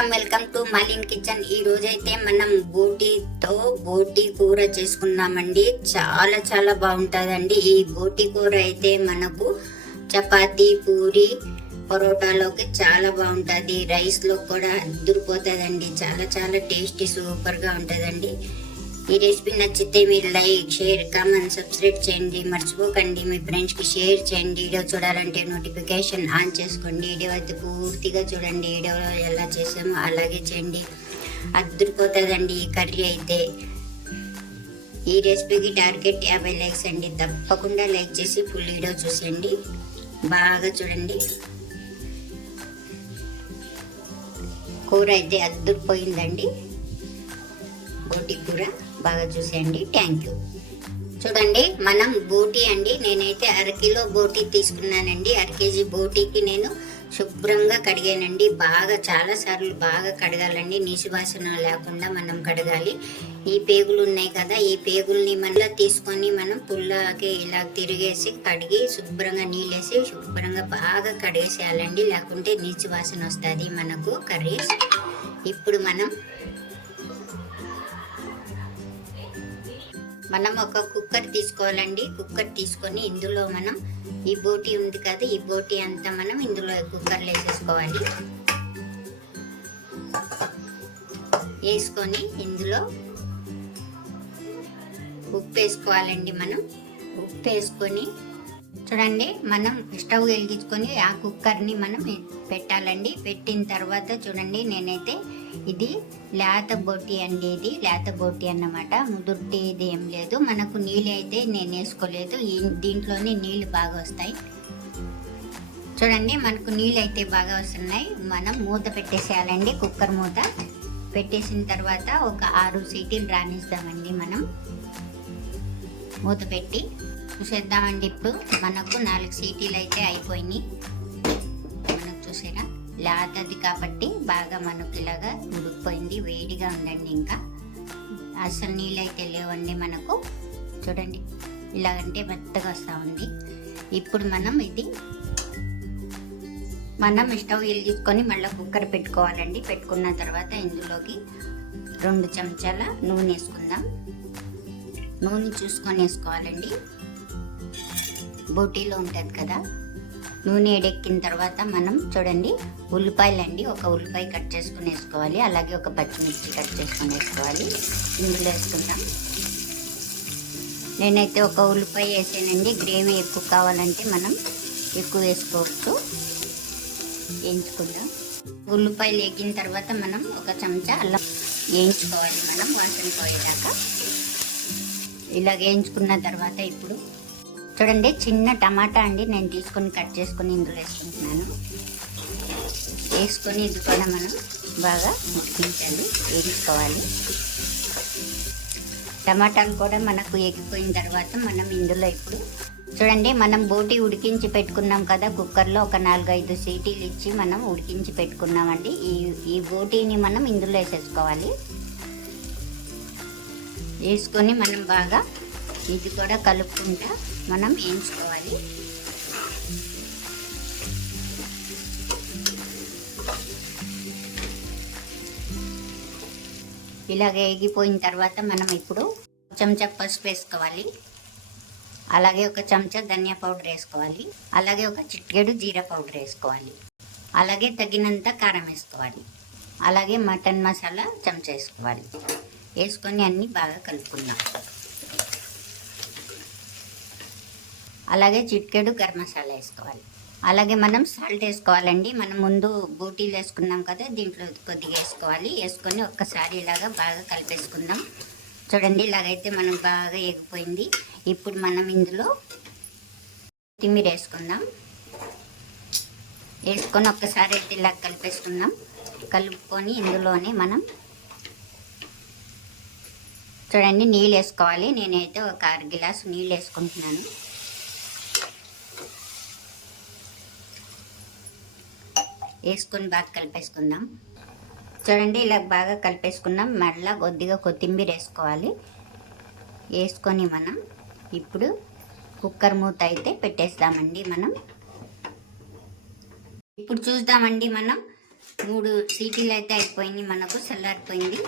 Welcome welcome to మలిన్ kitchen. ఈ రోజైతే మనం బోటీతో బోటీ కూర చేసుకున్నామండి చాలా చాలా బాగుంటుందండి. ఈ బోటీ కూర అయితే మనకు చపాతీ పూరి పరోటాలోకి చాలా బాగుంటుంది. రైస్లో కూడా అద్దరిపోతుందండి. చాలా చాలా టేస్టీ సూపర్గా ఉంటుందండి. ఈ రెసిపీ నచ్చితే మీరు లైక్ షేర్ కామెంట్ సబ్స్క్రైబ్ చేయండి. మర్చిపోకండి. మీ ఫ్రెండ్స్కి షేర్ చేయండి. వీడియో చూడాలంటే నోటిఫికేషన్ ఆన్ చేసుకోండి. వీడియో అయితే పూర్తిగా చూడండి. వీడియోలో ఎలా చేసామో అలాగే చేయండి. అద్దరిపోతుందండి ఈ కర్రీ అయితే. ఈ రెసిపీకి టార్గెట్ యాభై లైక్స్ అండి. తప్పకుండా లైక్ చేసి ఫుల్ వీడియో చూసేయండి. బాగా చూడండి. కూర అయితే అద్దరిపోయిందండి. గోటి కూర. బాగా చూసేయండి. థ్యాంక్ యూ చూడండి మనం బోటీ అండి. నేనైతే అరకిలో బోటి తీసుకున్నానండి. అర కేజీ బోటీకి నేను శుభ్రంగా కడిగానండి. బాగా చాలా సార్లు బాగా కడగాలండి. నీసు లేకుండా మనం కడగాలి. ఈ పేగులు ఉన్నాయి కదా ఈ పేగుల్ని మళ్ళీ తీసుకొని మనం పుల్లకి ఇలా తిరిగేసి కడిగి శుభ్రంగా నీళ్ళేసి శుభ్రంగా బాగా కడిగేసేయాలండి. లేకుంటే నీచు వాసన వస్తుంది మనకు కర్రీస్. ఇప్పుడు మనం మనం ఒక కుక్కర్ తీసుకోవాలండి. కుక్కర్ తీసుకొని ఇందులో మనం ఈ బోటి ఉంది కదా ఈ బోటి అంతా మనం ఇందులో కుక్కర్లో వేసేసుకోవాలి. వేసుకొని ఇందులో ఉప్పు వేసుకోవాలండి మనం. ఉప్పు వేసుకొని చూడండి మనం స్టవ్ వెలిగించుకొని ఆ కుక్కర్ని మనం పెట్టాలండి. పెట్టిన తర్వాత చూడండి నేనైతే ఇది లేత బొట్టి అండి ఇది. లేత బొట్టి అన్నమాట. ముదుర్టి ఇది ఏం లేదు. మనకు నీళ్ళు అయితే నేను వేసుకోలేదు. దీంట్లోనే నీళ్ళు బాగా వస్తాయి. చూడండి మనకు నీళ్ళు అయితే బాగా వస్తున్నాయి. మనం మూత పెట్టేసేయాలండి కుక్కర్ మూత. పెట్టేసిన తర్వాత ఒక ఆరు సీటీలు రాణిస్తామండి మనం. మూత పెట్టి చూసేద్దామండి ఇప్పుడు. మనకు నాలుగు సీటీలు అయితే అయిపోయినాయి. మనకు చూసారా? లేతది కాబట్టి బాగా మనకు ఇలాగా ఉడికిపోయింది వేడిగా ఉందండి ఇంకా. అసలు నీళ్ళు అయితే లేవండి మనకు. చూడండి ఇలాగంటే మెత్తగా వస్తూ ఉంది. ఇప్పుడు మనం ఇది మనం స్టవ్ తీసుకొని మళ్ళీ కుక్కర్ పెట్టుకోవాలండి. పెట్టుకున్న తర్వాత ఇందులోకి రెండు చెంచాల నూనె వేసుకుందాం. నూనె చూసుకొని వేసుకోవాలండి. బోటీలో ఉంటుంది కదా? నూనె ఎడెక్కిన తర్వాత మనం చూడండి ఉల్లిపాయలు అండి ఒక ఉల్లిపాయ కట్ చేసుకుని వేసుకోవాలి అలాగే ఒక పచ్చిమిర్చి కట్ చేసుకుని వేసుకోవాలి ఇందులో వేసుకుంటాం నేనైతే ఒక ఉల్లిపాయ వేసానండి. గ్రేవీ ఎక్కువ కావాలంటే మనం ఎక్కువ వేసుకోవచ్చు. వేయించుకుందాం. ఉల్లిపాయలు వేగిన తర్వాత మనం ఒక చెంచా అల్లం వేయించుకోవాలి మనం వాసన పోయేదాకా. ఇలా వేయించుకున్న తర్వాత ఇప్పుడు చూడండి చిన్న టమాటా అండి. నేను తీసుకొని కట్ చేసుకొని ఇందులో వేసుకుంటున్నాను. వేసుకొని ఇది కూడా మనం బాగా ఉడికించాలి వేయించుకోవాలి. టమాటాలు కూడా మనకు ఎగిపోయిన తర్వాత మనం ఇందులో ఇప్పుడు చూడండి మనం బోటి ఉడికించి పెట్టుకున్నాం కదా కుక్కర్లో ఒక నాలుగైదు సీటీలు ఇచ్చి మనం ఉడికించి పెట్టుకున్నామండి. ఈ ఈ బోటీని మనం ఇందులో వేసేసుకోవాలి. వేసుకొని మనం బాగా ఇది కూడా కలుపుకుంటా మనం వేయించుకోవాలి. ఇలాగ వేగిపోయిన తర్వాత మనం ఇప్పుడు చెంచా పసుపు వేసుకోవాలి. అలాగే ఒక చెంచా ధనియా పౌడర్ వేసుకోవాలి. అలాగే ఒక చిట్కేడు జీరా పౌడర్ వేసుకోవాలి. అలాగే తగినంత కారం వేసుకోవాలి. అలాగే మటన్ మసాలా చెంచా వేసుకోవాలి. వేసుకొని అన్నీ బాగా కలుపుకుందాం. అలాగే చిట్కెడు గరం మసాలా వేసుకోవాలి. అలాగే మనం సాల్ట్ వేసుకోవాలండి. మనం ముందు బూటీలు వేసుకున్నాం కదా దీంట్లో కొద్దిగా వేసుకోవాలి. వేసుకొని ఒక్కసారి ఇలాగా బాగా కలిపేసుకుందాం. చూడండి ఇలాగైతే మనం బాగా ఎగిపోయింది ఇప్పుడు మనం ఇందులో కొత్తిమీర వేసుకుందాం. వేసుకొని ఒక్కసారి అయితే ఇలా కలిపేసుకుందాం. కలుపుకొని ఇందులోనే మనం చూడండి నీళ్ళు వేసుకోవాలి. నేనైతే ఒక అర గిలాసు నీళ్ళు వేసుకుంటున్నాను. వేసుకొని బాగా కలిపేసుకుందాం. చూడండి ఇలా బాగా కలిపేసుకున్నాం మళ్ళీ కొద్దిగా కొత్తిమీర వేసుకోవాలి. వేసుకొని మనం ఇప్పుడు కుక్కర్ మూత అయితే పెట్టేస్తామండి మనం. ఇప్పుడు చూద్దామండి మనం. మూడు సీటీలు అయితే అయిపోయింది మనకు. చల్లారిపోయింది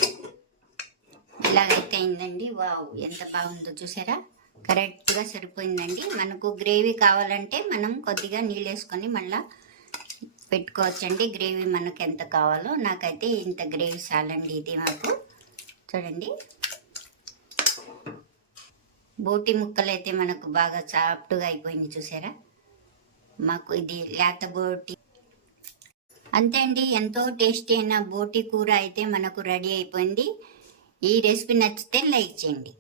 ఇలాగైతే అయిందండి? వావ్ ఎంత బాగుందో చూసారా? కరెక్ట్గా సరిపోయిందండి. మనకు గ్రేవీ కావాలంటే మనం కొద్దిగా నీళ్ళు వేసుకొని మళ్ళీ పెట్టుకోవచ్చండి. గ్రేవీ మనకు ఎంత కావాలో. నాకైతే ఇంత గ్రేవీ చాలండి ఇది మాకు. చూడండి. బోటి ముక్కలు అయితే మనకు బాగా సాఫ్ట్గా అయిపోయింది చూసారా? మాకు ఇది లేత బోటి. అంతే అండి. ఎంతో టేస్టీ అయిన బోటి కూర అయితే మనకు రెడీ అయిపోయింది. ఈ రెసిపీ నచ్చితే లైక్ చేయండి.